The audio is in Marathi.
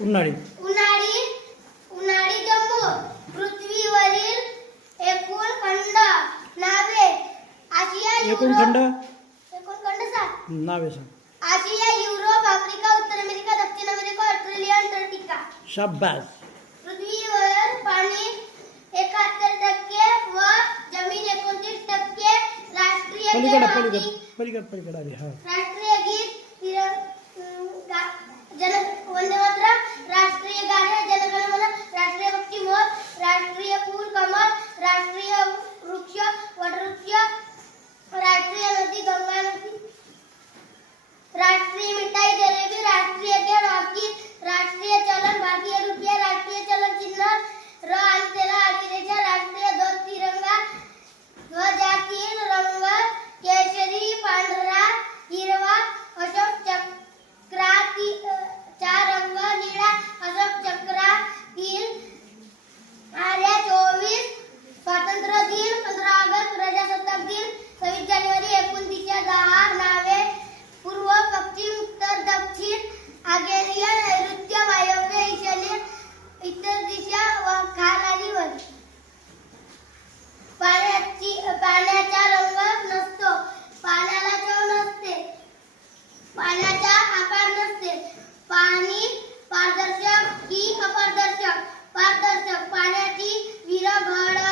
उन्हाळी उन्हाळी जम्मू. पृथ्वीवरील एकूण खंड नावे. आशिया, एकूण युरोप. खंड एकूण खंड सांग. नावे सांग. आशिया, युरोप, आफ्रिका, उत्तर अमेरिका, दक्षिण अमेरिका, ऑस्ट्रेलिया, अंटार्क्टिका. शाबास. पृथ्वीवर पाणी 71% व जमीन 29%. राष्ट्रीय पलीकडे जल पलीकडे हत्ती. पलीकडे पलीकडे आले हा. राष्ट्रीय गीत जन वंदे मातरम. राष्ट्रीय गाणे जनगण मन. राष्ट्रीय पक्षी मोर. राष्ट्रीय फूल कमल. राष्ट्रीय वृक्ष वटवृक्ष. राष्ट्रीय नदी गंगा नदी. राष्ट्रीय मिठाई जलेबी. राष्ट्रीय खेळ हॉकी. राष्ट्रीय चलन भारतीय रुपया. राष्ट्रीय चलन चिन्ह र आणि त्याला आडवी रेषा. राष्ट्रीय ध्वज तिरंगा. ध्वजातील रंग केशरी, पांढरा, हिरवा. अशोक चक्राचा रंग निळा. अशोक चक्रातील आर्या 24. स्वातंत्र्य दिन 15 ऑगस्ट. प्रजासत्ताक दिन 26 जानेवारी. 29 10 नावे. पूर्व, पश्चिम, उत्तर, दक्षिण, आग्नेय, नैऋत्य, वायव्य, ईशान्य, इतर दिशा व खाल आणि वर. पाण्याचा रंग नसतो. पाण्याला चव नसते. पाण्याचा आकार नसते. पाणी पारदर्शक की अपारदर्शक. पारदर्शक. पाण्याची विरघळना